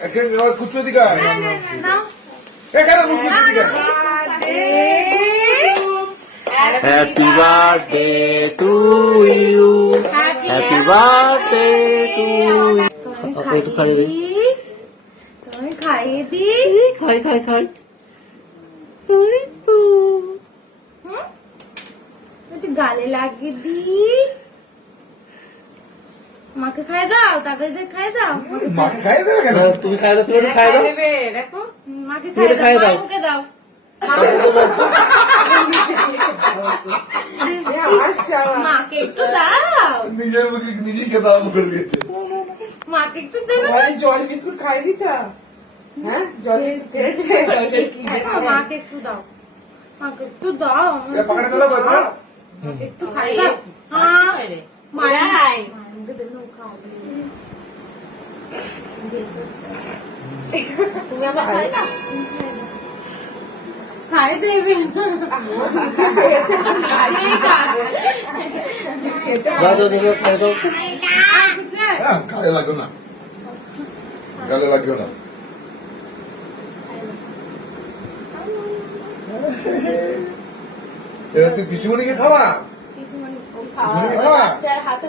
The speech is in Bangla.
কুচো দিকে এখানে কুচো দিকে happy birthday to you, happy birthday to you. একটু খাইয়ে দিই, তুমি খাইয়ে দি। খাই খাই খাই, এই তো একটু গালে লাগিয়ে দি। মাকে খাই দাও, দাদাদের খাই দাও। মাকে খাইয়ে দেবে কেন? তুমি খাই দাও, তুমি একটু খাই দাও। দেখো মাকে তুমি খাই খাইয়ে দাও, দাও। মাকে দাও। মাকে একটু দাও, নিজের মুখে নিজেই খেতে আরম্ভ করে দিয়েছে। মাকে একটু দেবে। জল বিস্কুট খাই দিতা? হ্যাঁ, জল বিস্কুট খেয়েছে। মাকে একটু দাও, মাকে একটু দাও। পাখাটা গেল বাবা মাকে একটু খাই দাও। হ্যাঁ মায়া মাকে দেবে না, ও খাবে। তুমি আমার খাই না? খাই দেবে দাও দাও দাও, খাই দাও। হ্যাঁ গালে লাগলো না, গালে লাগলো না। এরা তুই পিসিমণিকে খাওয়া, কিছু মানে পিসিমণিকে খাওয়া। হাতে